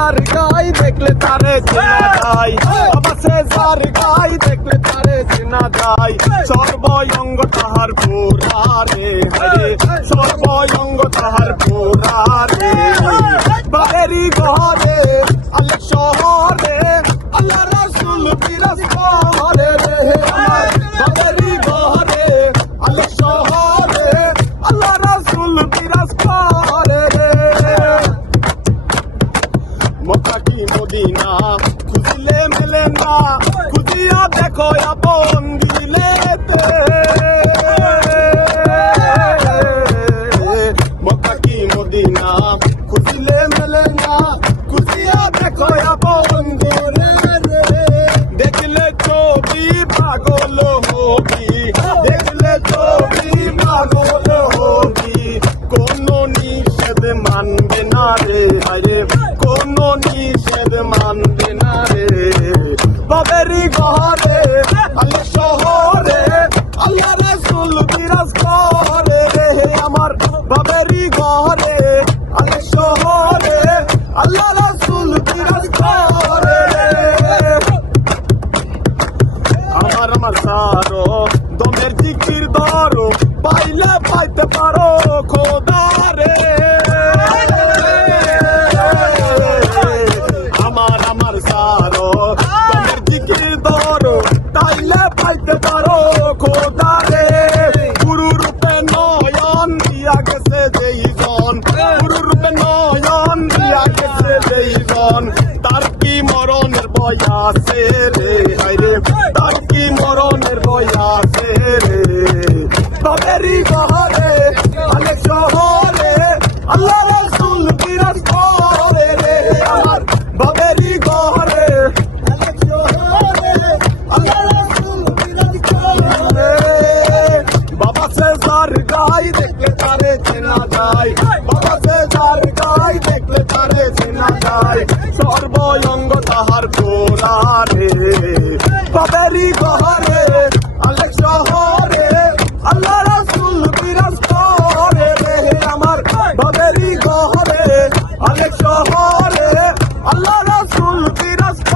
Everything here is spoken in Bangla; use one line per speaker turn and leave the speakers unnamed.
যার গাই দেখলে তারে চেনা যায়। বাবা সে যার গাই দেখলে তারে চেনা যায়। সর্বঙ্গ তাহার পুরারে হরে। সর্বঙ্গ তাহার মদিনা খুঁজলে মেলে না, খুঁজিয়া দেখো আপন দিলেতে মক্কা কি মদিনা, খুঁজলে মেলে না, খুঁজিয়া দেখো আপন দিলেতে দেখলে আমার আমার সারো দমের জিকির ধরো, পাইলে পাইতে পারো খোদারে। আমার আমার সারো, দমের জিকির ধরো তাইলে পাইতে পারো খোদারে। গুরু রূপে নয়ন দিয়া গেছে যেই জন, গুরু রূপে নয়ন দিয়া গেছে যেই জন। তার কি মরণের বয়াসে রে গাই দেখলে তারে চেনা যায়। বাবাতে যার গাই দেখলে তারে চেনা যায়। সর্বঙ্গ তাহার কোরআনে বাবেরি গহরে আলেক শহরে। আল্লাহ রাসূল বিরাজ করে রে, আমার বাবেরি গহরে আলেক শহরে।